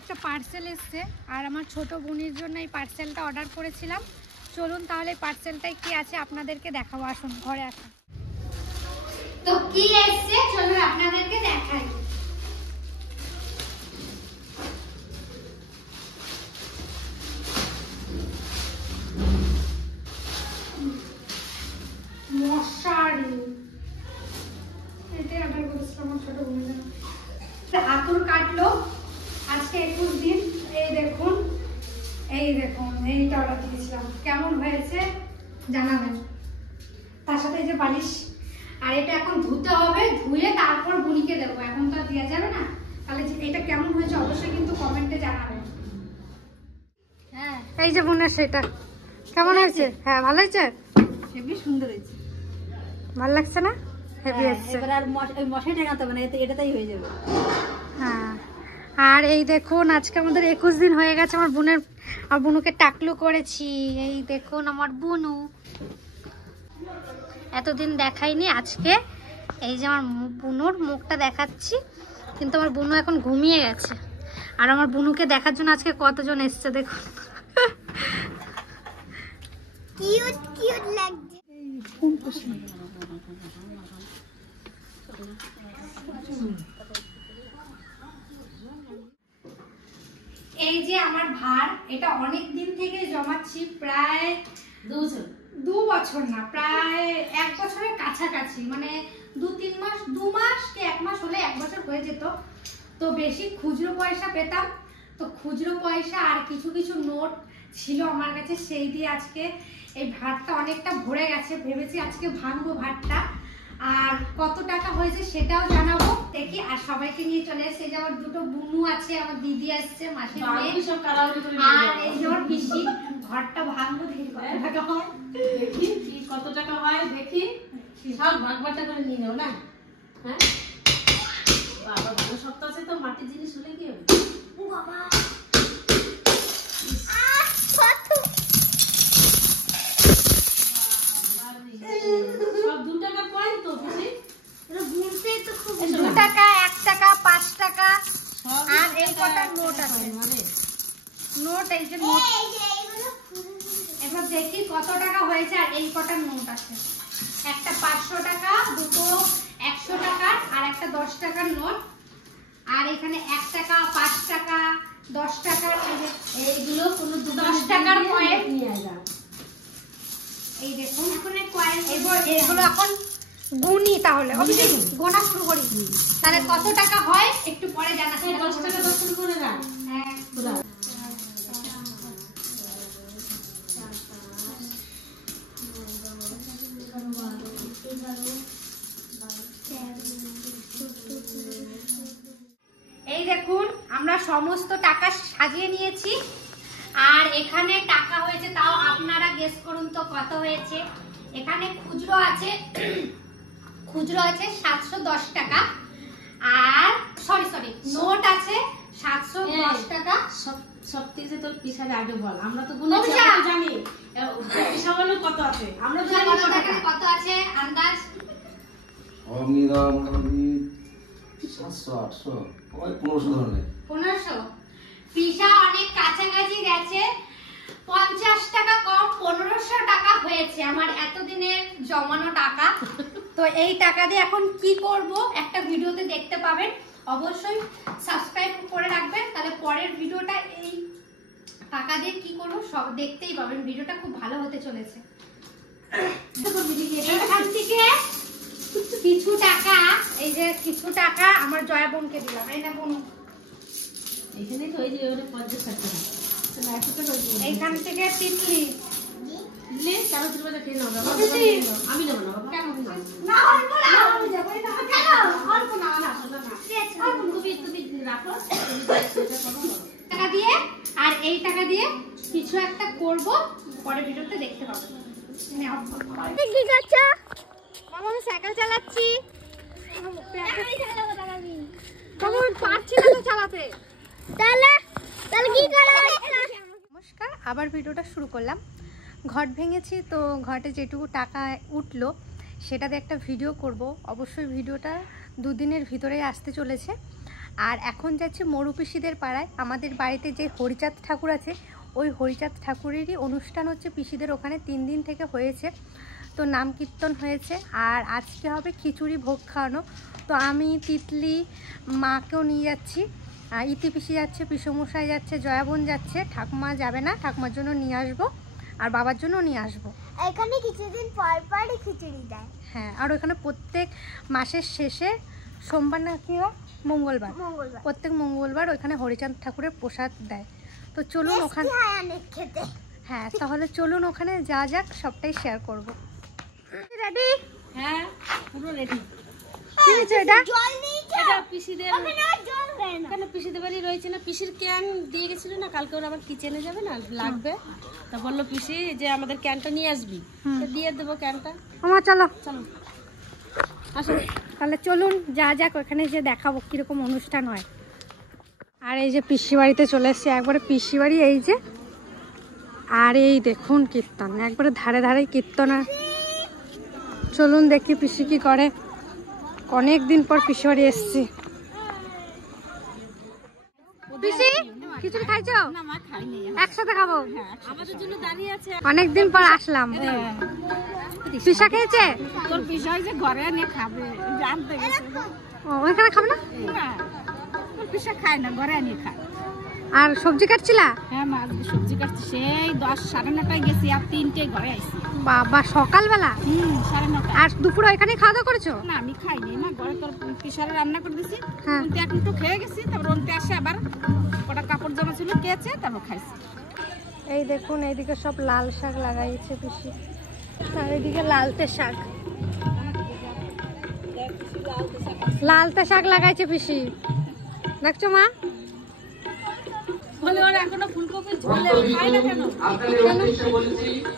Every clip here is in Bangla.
একটা পার্সেল এসছে আর আমার ছোট বোনের জন্য এই পার্সেলটা অর্ডার করেছিলাম। চলুন তাহলে পার্সেলটায় কি আছে আপনাদেরকে দেখাবো, আসুন ঘরে আসুন। তো কি এসছে চলুন আপনাদেরকে দেখাই। মশারি, এটাই অর্ডার করেছিলাম আমার ছোট বোনের জন্য। আতুর কাটলো আজকে 21 দিন। এই দেখুন এইটা অর্ডার দিয়েছিলাম, কেমন হয়েছে জানাবেন। তার সাথে এই যে বালিশ, আর এটা এখন ধুতে হবে, ধুয়ে তারপর বুনিকে দেবো, এখন তো দেওয়া যাবে না। তাহলে এটা কেমন হয়েছে অবশ্যই কিন্তু কমেন্টে জানাবেন। হ্যাঁ এই যে বোনের সেটা কেমন হয়েছে? হ্যাঁ ভালো হয়েছে, হেভি সুন্দর হয়েছে। ভালো লাগছে না? হেভি হয়েছে। এবার আর ওই মশাই টাঙাতে হবে না, এটাতেই হয়ে যাবে। হ্যাঁ আর এই দেখুন আজকে আমাদের 21 দিন হয়ে গেছে আমার বোনের, আর বুনুকে টাকলু করেছি। এই দেখুন আমার বুনু, এতদিন দেখাইনি, আজকে এই যে আমার বুনুর মুখটা দেখাচ্ছি। কিন্তু আমার বুনু এখন ঘুমিয়ে গেছে, আর আমার বুনুকে দেখার জন্য আজকে কতজন এসছে দেখুন। কিউট কিউট লাগছে। এই যে আমার ভার, এটা অনেক দিন থেকে জমাচ্ছি, প্রায় 2 বছর না, প্রায় 1 বছরের কাছাকাছি, মানে 2-3 মাস, 2 মাস কি 1 মাস হলে 1 বছর হয়ে যেত। তো বেশি খুচরো পয়সা পেতাম, তো খুচরো পয়সা আর কিছু কিছু নোট ছিল আমার কাছে, সেই দিয়ে আজকে এই ভাতটা অনেকটা ভরে গেছে। ভেবেছি আজকে ভাঙবো ভাতটা, আর কত টাকা হয়েছে সেটাও জানাবো দেখি। আর সবাইকে নিয়ে চলে এসেছে, যে আমার 2টো বুনু আছে, আমার দিদি আসছে, মাসির মেয়ে, আর এই যে আমার পিসি। ঘরটা ভাঙবো, দেখি কত টাকা হয় দেখি, সব ভাগবাটা করে নিয়ে যাও না। হ্যাঁ বাবা, ভালো সপ্তাহ আছে তো, মাটির জিনিস হলে কি হবে। ও বাবা সব 2 টাকা কয়েন তো বুঝি, বুনতে তো খুব 2 টাকা, 1 টাকা, 5 টাকা, আর এই কটা নোট আছে, নোট, এই যে নোট। এবার দেখি কত টাকা হয়েছে, আর এই কটা নোট আছে, একটা 500 টাকা, দুটো 100 টাকার, আর একটা 10 টাকার নোট। আর এখানে 1 টাকা, 5 টাকা, 10 টাকার, এইগুলো কোনো 10 টাকার কয়েন নিয়ে যা। এই দেখুন কয়েন। এগুলো এখন গুনি, তাহলে গোনা শুরু করি। তাহলে কত টাকা হয় একটু পরে জানাচ্ছি। 10 টাকা 10 টাকা করে রাখ। হ্যাঁ এই দেখুন আমরা সমস্ত টাকা সাজিয়ে নিয়েছি, আর এখানে টাকা হয়েছে, তাও আপনারা গেস করুন তো কত হয়েছে। এখানে খুচরো আছে 710 টাকা, আর সরি নোট আছে 710 টাকা। সব থেকে তোর পিছারে আগে বল, আমরা তো গুনেছি, আমরা তো জানি পিছা বলে কত আছে, আমরা তো জানি কত আছে আন্দাজ। অমনিদা মোটামুটি 700-800, ওই 1500 ধরনের। 1500। পিসা অনেক কাছাকাছি গেছে, 50 টাকা কম, 1500 টাকা হয়েছে আমার এতদিনের জমানো টাকা। তো এই টাকা দিয়ে এখন কি করব একটা ভিডিওতে দেখতে পাবেন, অবশ্যই সাবস্ক্রাইব করে রাখবেন, তাহলে পরের ভিডিওটা এই টাকা দিয়ে কি করব সব দেখতেই পাবেন। ভিডিওটা খুব ভালো হতে চলেছে। এখান থেকে কিছু টাকা, এই যে কিছু টাকা আমার জয়া বোনকে দিলাম, এই না বোন, এখানে তো ওই যে 50 টাকা, তাহলে 100 টাকা হয়ে যাবে। এইখান থেকে তিতলি দিলে 40 টাকা খেয়ে নাও বাবা, আমি নেব না বাবা। কেন না? অল্প না, আমি যাব না, কেন অল্প না, না তুমি রাখো টাকা দিয়ে, আর এই টাকা দিয়ে কিছু একটা করব, পরে ভিডিওতে দেখতে পাবেন। কি করছো? বাবা আমি সাইকেল চালাচ্ছি, আমি চালাবো টাকা দিই। বাবা আমি পারছি না তো চালাতে। তাহলে কি করো? নমস্কার, আবার ভিডিওটা শুরু করলাম। ঘট ভেঙেছি, তো ঘটে যেটুকু টাকা উঠলো সেটাতে একটা ভিডিও করব। অবশ্যই ভিডিওটা 2 দিনের ভিতরেই আসতে চলেছে। আর এখন যাচ্ছে মরু পিসিদের পাড়ায়। আমাদের বাড়িতে যে হরিচাঁদ ঠাকুর আছে, ওই হরিচাঁদ ঠাকুরেরই অনুষ্ঠান হচ্ছে পিসিদের ওখানে, 3 দিন থেকে হয়েছে। তো নাম কীর্তন হয়েছে, আর আজকে হবে খিচুড়ি ভোগ খাওয়ানো। তো আমি তিতলি মাকেও নিয়ে যাচ্ছি, ইতি পিসি যাচ্ছে, পিসমশাই যাচ্ছে, জয়াবোন যাচ্ছে, ঠাকুমা যাবে না, ঠাকুমার জন্য নিয়ে আসবো আর বাবার জন্য নিয়ে আসবো। এখানে কিছুদিন পর পরই খিচুড়ি দেয়। হ্যাঁ, আর ওখানে প্রত্যেক মাসের শেষে সোমবার না কি হয়, মঙ্গলবার, প্রত্যেক মঙ্গলবার ওইখানে হরিচাঁদ ঠাকুরের প্রসাদ দেয়। তো চলুন ওখানে, খেতে। হ্যাঁ তাহলে চলুন ওখানে যা যাক, সবটাই শেয়ার করবো। রেডি? হ্যাঁ পুরো রেডি। কি হয়েছে এটা? জল নেই এটা পিসিদের, ওখানে আর জল দেয় না। কেন পিসিদের বাড়ি রয়েছে না, পিসির ক্যান দিয়ে গেছিল না, কালকে ওরা আবার কিচেনে যাবে না, লাগবে। তা বললো পিসি যে আমাদের ক্যানটা নিয়ে আসবি, তো দিয়ে দেবো ক্যানটা। আমার চলো চলো আসো। তাহলে চলুন যা যাক, ওখানে যে দেখাবো কিরকম অনুষ্ঠান হয়। আর এই যে পিসি বাড়িতে চলে এসেছি, একবারে পিসি বাড়ি এই যে, আর এই দেখুন কীর্তন, একবারে ধারে ধারে কীর্তন। আর চলুন দেখি পিসি কি করে, অনেক দিন পর পিসি বাড়ি এসছি। পিসি খিচুড়ি খাইছো? না মা খাইনি, একসাথে খাবো, আমাদের জন্য দাঁড়িয়ে আছে। অনেকদিন পর আসলাম। পিসা খেয়েছে? তোর পিসা যে ঘরে এনে খাবে, জানতে গেছে। ও ওইখানে খাবে না? না তোর পিসা খায় না, ঘরে এনে খায়। আর সবজি কাটছিলা? হ্যাঁ মা সবজি কাটছি, সেই 10 সাড়ে 9টায় গেছি, আর 3টেয় ঘরে আইছি। বাবা সকালবেলা? সাড়ে 9টা। আর দুপুরে ওইখানে খাওয়া দাওয়া করেছো? না আমি খাইনি, না ঘরে তোর পিসারে রান্না করে দিছি, হ্যাঁ। উনতে এক একটু খেয়ে গেছি, তারপর উনতে আসে আবার কটা কাপড় জামা ছিল কেচে তারপর খাইছি। এই দেখুন এইদিকে সব লাল শাক লাগাইছে পিসি, আর এইদিকে লালতে শাক, লালতে শাক লাগাইছে পিসি, দেখছো মা? বলে ওরা এখনো ফুলকপি ঝোলে খায় না কেন?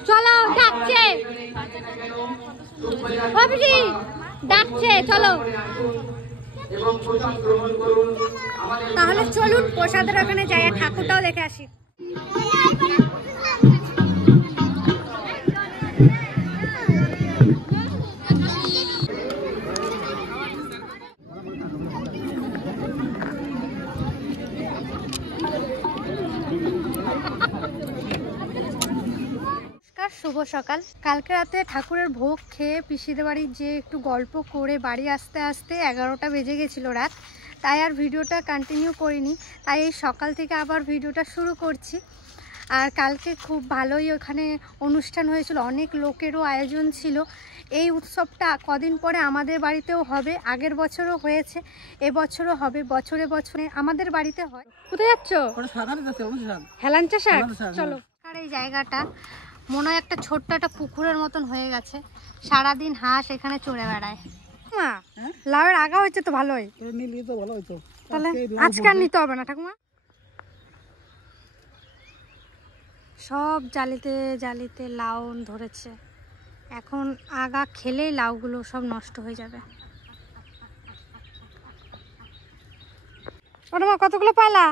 চলো ডাকছে, ও পিসি ডাকছে, চলো। তাহলে চলুন প্রসাদের ওখানে যাই, ঠাকুরটাও দেখে আসি। শুভ সকাল। কালকে রাতে ঠাকুরের ভোগ খেয়ে পিসিদের বাড়ি যে একটু গল্প করে বাড়ি আসতে আসতে 11টা বেজে গেছিলো রাত, তাই আর ভিডিওটা কন্টিনিউ করিনি, তাই এই সকাল থেকে আবার ভিডিওটা শুরু করছি। আর কালকে খুব ভালোই ওখানে অনুষ্ঠান হয়েছিল, অনেক লোকেরও আয়োজন ছিল। এই উৎসবটা কদিন পরে আমাদের বাড়িতেও হবে, আগের বছরও হয়েছে, এবছরও হবে, বছরে বছরে আমাদের বাড়িতে হয়। কোথায় যাচ্ছ? হেলাঞ্চা শাক, চলো। আর এই জায়গাটা মনে হয় একটা ছোট্ট একটা পুকুরের মতন হয়ে গেছে, সারাদিন হাঁস এখানে চড়ে বেড়ায়। মা লাউয়ের আগা হয়েছে তো ভালোই, তাহলে আজকে আর নিতে হবে না ঠাকুমা। সব জালিতে জালিতে লাউ ধরেছে, এখন আগা খেলেই লাউগুলো সব নষ্ট হয়ে যাবে। ওটা মা কতগুলো পাইলা?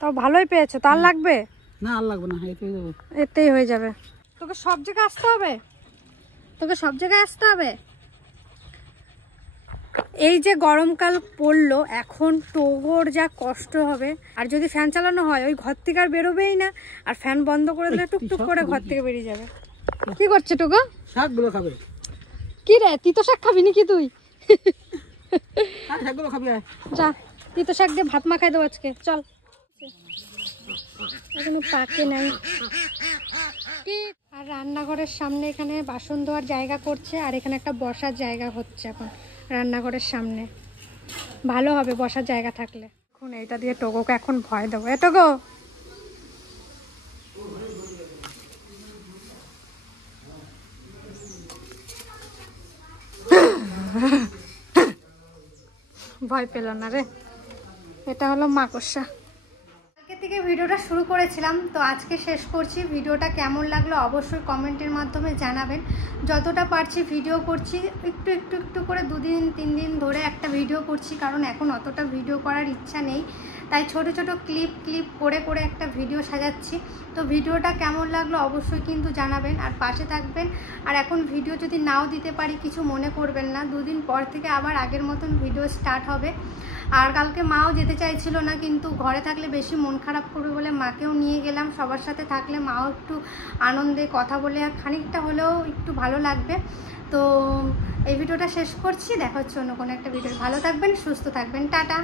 তাও ভালোই পেয়েছো, তার লাগবে না? আর লাগবে না, এতেই হয়ে যাবে। তোকে সব জায়গায় আসতে হবে, তোকে সব জায়গায় আসতে হবে। এই যে গরমকাল পড়লো, এখন টোগোর যা কষ্ট হবে, আর যদি ফ্যান চালানো হয় ওই ঘর থেকে আর বেরোবেই না, আর ফ্যান বন্ধ করে দিলে টুকটুক করে ঘর থেকে বেরিয়ে যাবে। কি করছে টোগো? শাকগুলো খাবে। কি রে, তিতো শাক খাবি নাকি তুই? শাকগুলো খাবি, যা তিতো শাক দিয়ে ভাত মাখাই দেবো আজকে, চল। এখানে পাকে নাই। আর রান্নাঘরের সামনে এখানে বাসন ধোয়ার জায়গা করছে, আর এখানে একটা বসার জায়গা হচ্ছে এখন রান্নাঘরের সামনে। ভালো হবে বসার জায়গা থাকলে। এখন এইটা দিয়ে টোগোকে এখন ভয় দেবো। এ টোগো, ভয় পেল না রে, এটা হলো মাকড়সা। কালকে থেকে ভিডিওটা শুরু করেছিলাম, তো আজকে শেষ করছি। ভিডিওটা কেমন লাগলো অবশ্যই কমেন্টের মাধ্যমে জানাবেন। যতটা পারছি ভিডিও করছি, একটু একটু একটু করে 2 দিন 3 দিন ধরে একটা ভিডিও করছি, কারণ এখন অতটা ভিডিও করার ইচ্ছা নেই। তাই ছোট ছোট ক্লিপ করে করে একটা ভিডিও সাজাচ্ছি। তো ভিডিওটা কেমন লাগলো অবশ্যই কিন্তু জানাবেন আর পাশে থাকবেন। আর এখন ভিডিও যদি নাও দিতে পারি কিছু মনে করবেন না, 2 দিন পর থেকে আবার আগের মতন ভিডিও স্টার্ট হবে। আর কালকে মাও যেতে চাইছিল না, কিন্তু ঘরে থাকলে বেশি মন খারাপ করবে বলে মাকেও নিয়ে গেলাম। সবার সাথে থাকলে মাও একটু আনন্দে কথা বলে আর খানিকটা হলেও একটু ভালো লাগবে। তো এই ভিডিওটা শেষ করছি, দেখা হচ্ছে অন্য কোনো একটা ভিডিও। ভালো থাকবেন, সুস্থ থাকবেন, টাটা।